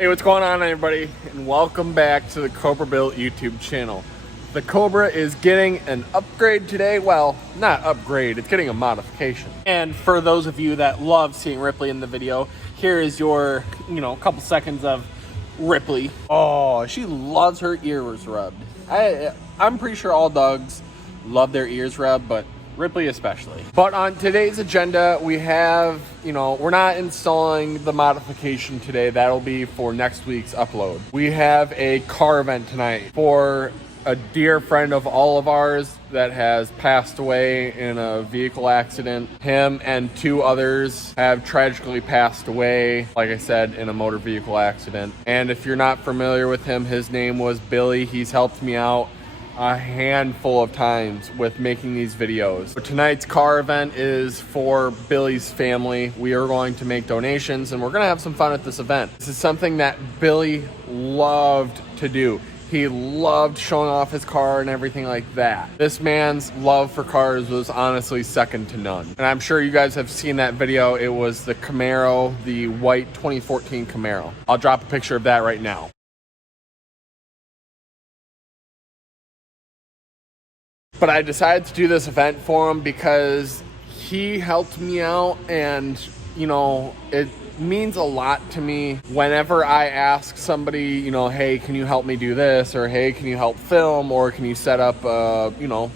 Hey, what's going on, everybody? And welcome back to the Cobra Built YouTube channel. The Cobra is getting an upgrade today. Well, not upgrade, it's getting a modification. And for those of you that love seeing Ripley in the video, here is your, couple seconds of Ripley. Oh, she loves her ears rubbed. I'm pretty sure all dogs love their ears rubbed, but Ripley especially. But on today's agenda, we have, we're not installing the modification today. That'll be for next week's upload. We have a car event tonight for a dear friend of all of ours that has passed away in a vehicle accident. Him and two others have tragically passed away, like I said, in a motor vehicle accident. And if you're not familiar with him, his name was Billy. He's helped me out a handful of times with making these videos. But tonight's car event is for Billy's family. We are going to make donations and we're gonna have some fun at this event. This is something that Billy loved to do. He loved showing off his car and everything like that. This man's love for cars was honestly second to none. And I'm sure you guys have seen that video. It was the Camaro, the white 2014 Camaro. I'll drop a picture of that right now. But I decided to do this event for him because he helped me out, and it means a lot to me whenever I ask somebody, hey, can you help me do this? Or hey, can you help film? Or can you set up a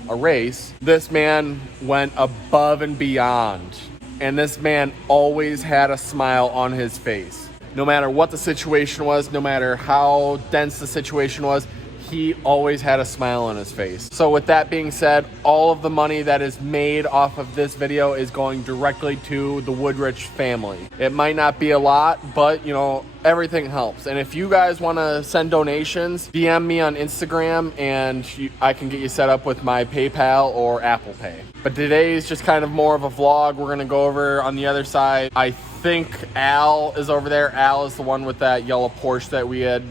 race? This man went above and beyond. And this man always had a smile on his face. No matter what the situation was, no matter how dense the situation was, he always had a smile on his face. So with that being said, all of the money that is made off of this video is going directly to the Woodrich family. It might not be a lot, but everything helps. And if you guys want to send donations, DM me on Instagram and I can get you set up with my PayPal or Apple Pay. But today is just kind of more of a vlog. We're gonna go over on the other side. I think Al is over there. Al is the one with that yellow Porsche that we had,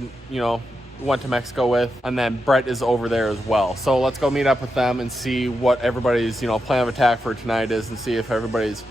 went to Mexico with, and then Brett is over there as well. So let's go meet up with them and see what everybody's plan of attack for tonight is, and see if everybody's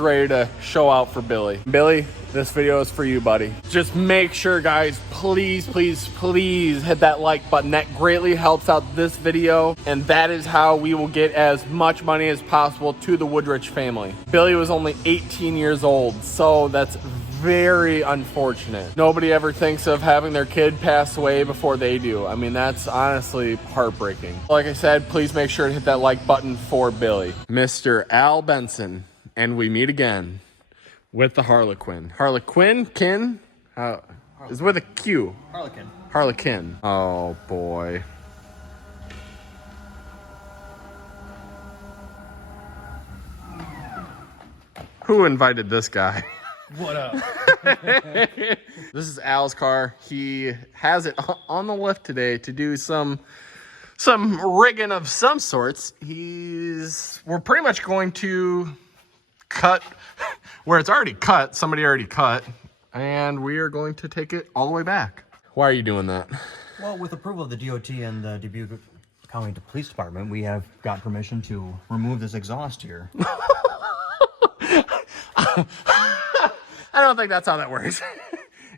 ready to show out for Billy. Billy, this video is for you, buddy. Just make sure, guys, please hit that like button. That greatly helps out this video, and that is how we will get as much money as possible to the Woodrich family. Billy was only 18 years old, so that's very unfortunate. Nobody ever thinks of having their kid pass away before they do. I mean, that's honestly heartbreaking. Like I said, please make sure to hit that like button for Billy. Mr. Al Benson, and we meet again with the Harlequin. Harlequin? Is with a Q. Harlequin. Oh, boy. Who invited this guy? What up? This is Al's car. He has it on the lift today to do some rigging of some sorts. We're pretty much going to cut where it's already cut. Somebody already cut, and we are going to take it all the way back. Why are you doing that? Well, with approval of the DOT and the Dubuque County Police Department, we have got permission to remove this exhaust here. I don't think that's how that works.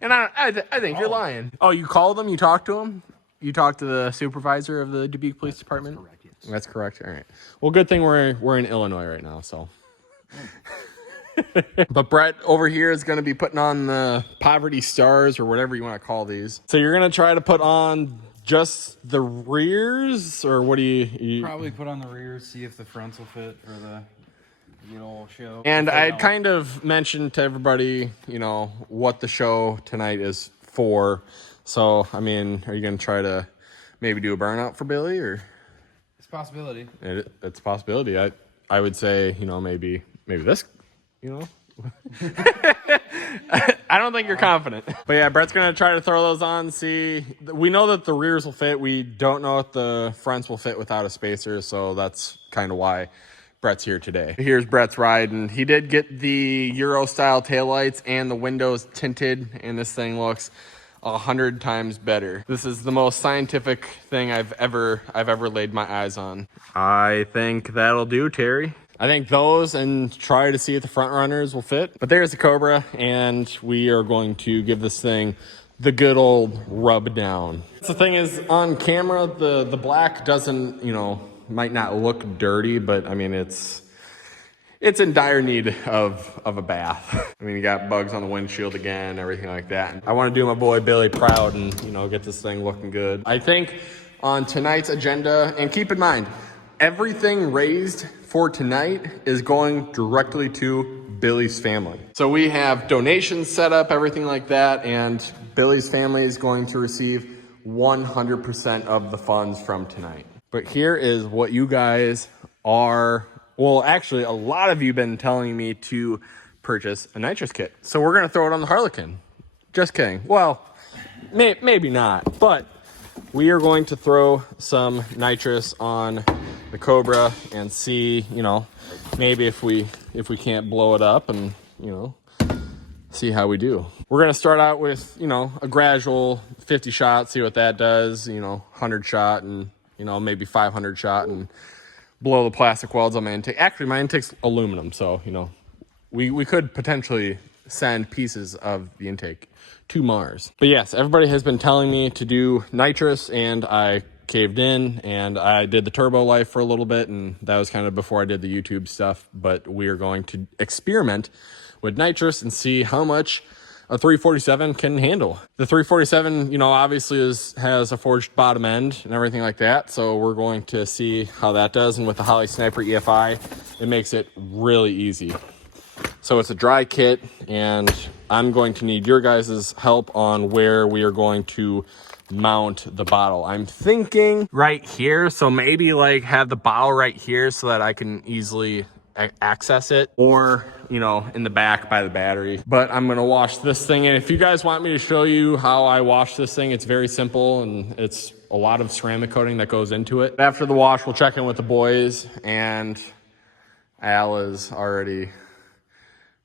And I think you're lying. Oh, you called them? You talked to them? You talked to the supervisor of the Dubuque Police Department? That's correct, yes. That's correct. All right. Well, good thing we're in Illinois right now, so. But Brett over here is going to be putting on the poverty stars, or whatever you want to call these. So you're going to try to put on just the rears, or what do you probably put on the rears, see if the fronts will fit for the show. And I'd kind of mentioned to everybody, what the show tonight is for. So, I mean, are you going to try to maybe do a burnout for Billy, or? It's a possibility. It's a possibility. I would say, maybe this, I don't think you're confident. But yeah, Brett's going to try to throw those on, see. We know that the rears will fit. We don't know if the fronts will fit without a spacer, so that's kind of why Brett's here today. Here's Brett's ride, and he did get the Euro style taillights and the windows tinted, and this thing looks 100 times better. This is the most scientific thing I've ever laid my eyes on. I think that'll do, Terry. I think those and try to see if the front runners will fit. But there's the Cobra, and we are going to give this thing the good old rub down. The thing is, on camera, the black doesn't, you know, might not look dirty, but I mean, it's in dire need of a bath. I mean, you got bugs on the windshield again, everything like that. I want to do my boy Billy proud and, you know, get this thing looking good. I think on tonight's agenda, and keep in mind, everything raised for tonight is going directly to Billy's family. So we have donations set up, everything like that, and Billy's family is going to receive 100% of the funds from tonight. But here is what you guys are, well, actually, a lot of you have been telling me to purchase a nitrous kit. So we're going to throw it on the Harlequin. Just kidding. Well, maybe not, but we are going to throw some nitrous on the Cobra and see, you know, maybe if we can't blow it up and, you know, see how we do. We're going to start out with, you know, a gradual 50 shot, see what that does, you know, 100 shot and, you know, maybe 500 shot and blow the plastic welds on my intake. Actually, my intake's aluminum, so, you know, we could potentially send pieces of the intake to Mars. But yes, everybody has been telling me to do nitrous, and I caved in, and I did the turbo life for a little bit, and that was kind of before I did the YouTube stuff. But we are going to experiment with nitrous and see how much a 347 can handle. The 347, you know, obviously has a forged bottom end and everything like that. So we're going to see how that does. And with the Holley Sniper EFI, it makes it really easy. So it's a dry kit, and I'm going to need your guys' help on where we are going to mount the bottle. I'm thinking right here. So maybe like have the bottle right here so that I can easily access it, or, you know, in the back by the battery. But I'm gonna wash this thing, and if you guys want me to show you how I wash this thing, it's very simple, and it's a lot of ceramic coating that goes into it. After the wash, we'll check in with the boys, and Al is already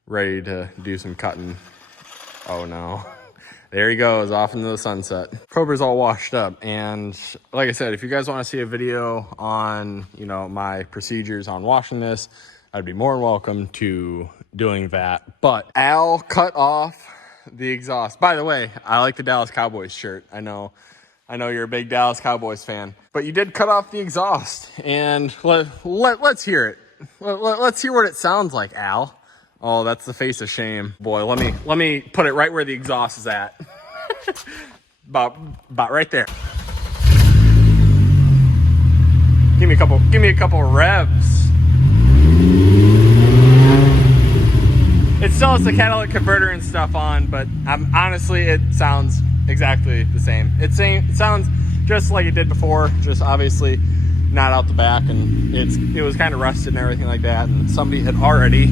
ready to do some cutting. Oh no. There he goes, off into the sunset. Cobra's all washed up, and like I said, if you guys want to see a video on, you know, my procedures on washing this, I'd be more than welcome to doing that. But Al cut off the exhaust. By the way, I like the Dallas Cowboys shirt. I know you're a big Dallas Cowboys fan, but you did cut off the exhaust, and let's hear it. Let's hear what it sounds like, Al. Oh, that's the face of shame. Boy, let me put it right where the exhaust is at. about right there. Give me a couple revs. It still has the catalytic converter and stuff on, but honestly, it sounds exactly the same. It sounds just like it did before, just obviously not out the back, and it was kind of rusted and everything like that, and somebody had already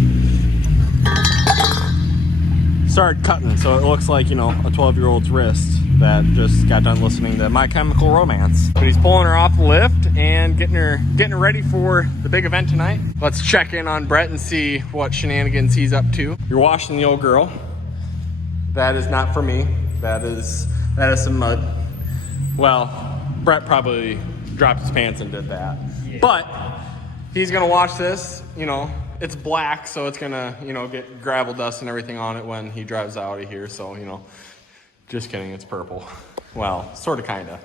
started cutting, so it looks like, you know, a 12-year-old's wrist that just got done listening to My Chemical Romance. But he's pulling her off the lift and getting her ready for the big event tonight. Let's check in on Brett and see what shenanigans he's up to. You're washing the old girl. That is not for me. That is some mud. Well, Brett probably dropped his pants and did that. Yeah. But he's gonna wash this, you know. It's black, so it's gonna, you know, get gravel dust and everything on it when he drives out of here. So, you know, just kidding, it's purple. Well, sort of, kind of.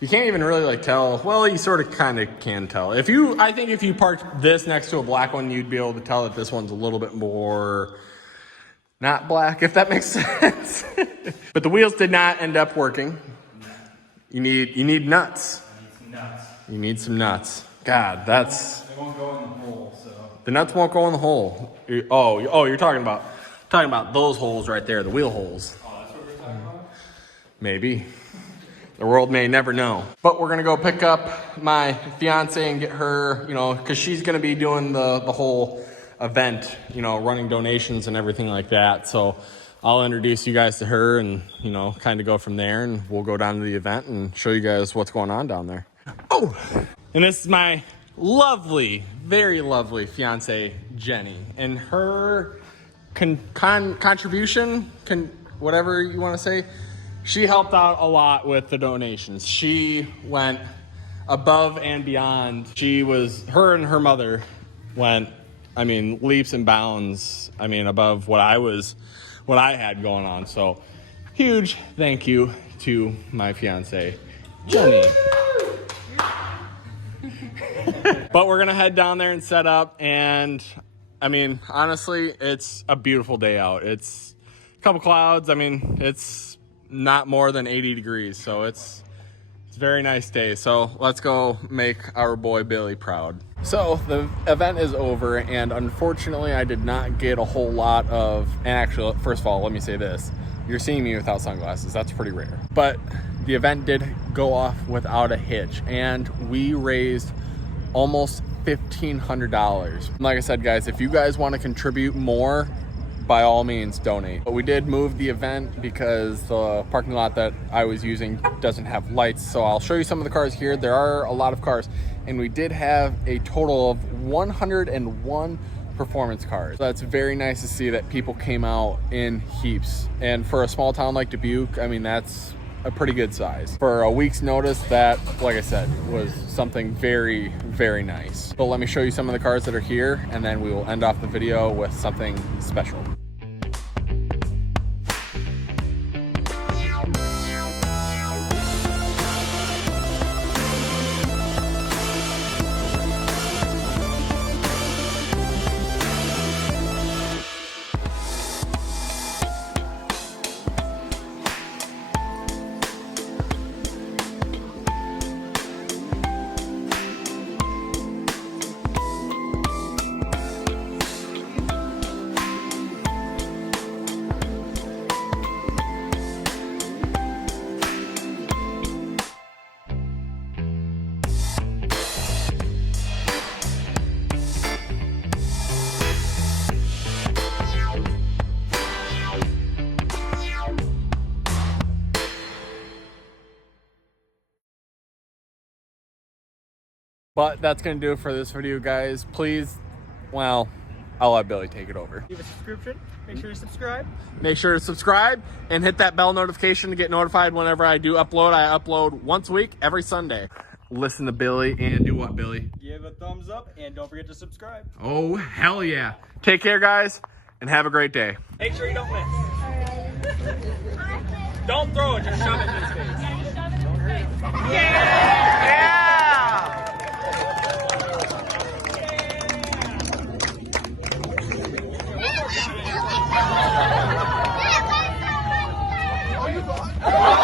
You can't even really like tell. Well, you sort of kind of can tell. I think if you parked this next to a black one, you'd be able to tell that this one's a little bit more not black, if that makes sense. But the wheels did not end up working. You need nuts. You need some nuts. God, that's. They won't go in the hole, so. The nuts won't go in the hole. Oh, you're talking about those holes right there, the wheel holes. Oh, that's what we're talking about? Maybe. The world may never know. But we're gonna go pick up my fiance and get her, you know, because she's gonna be doing the whole event, you know, running donations and everything like that. So I'll introduce you guys to her and, you know, kind of go from there, and we'll go down to the event and show you guys what's going on down there. Oh, and this is my lovely, very lovely fiance, Jenny, and her contribution, whatever you want to say, she helped out a lot with the donations. She went above and beyond. Her and her mother went I mean, leaps and bounds, I mean, above what I had going on. So huge thank you to my fiance, Jenny. But we're gonna head down there and set up, and I mean, honestly, it's a beautiful day out. It's a couple clouds. I mean, it's not more than 80 degrees, so it's a very nice day. So let's go make our boy Billy proud. So the event is over, and unfortunately I did not get a whole lot of, and actually, first of all, let me say this. You're seeing me without sunglasses. That's pretty rare. But the event did go off without a hitch, and we raised almost $1,500. Like I said, guys, if you guys want to contribute more, by all means donate. But we did move the event because the parking lot that I was using doesn't have lights. So I'll show you some of the cars here. There are a lot of cars, and we did have a total of 101 performance cars. So that's very nice to see that people came out in heaps. And for a small town like Dubuque, I mean, that's a pretty good size. For a week's notice, that, like I said, was something very, very nice. So let me show you some of the cars that are here, and then we will end off the video with something special. But that's going to do it for this video, guys. Please, well, I'll let Billy take it over. Leave a subscription. Make sure to subscribe. Make sure to subscribe and hit that bell notification to get notified whenever I do upload. I upload once a week, every Sunday. Listen to Billy and do what, Billy? Give a thumbs up and don't forget to subscribe. Oh, hell yeah. Take care, guys, and have a great day. Make sure you don't miss. Don't throw it, just shove it in his face. Yeah! Oh!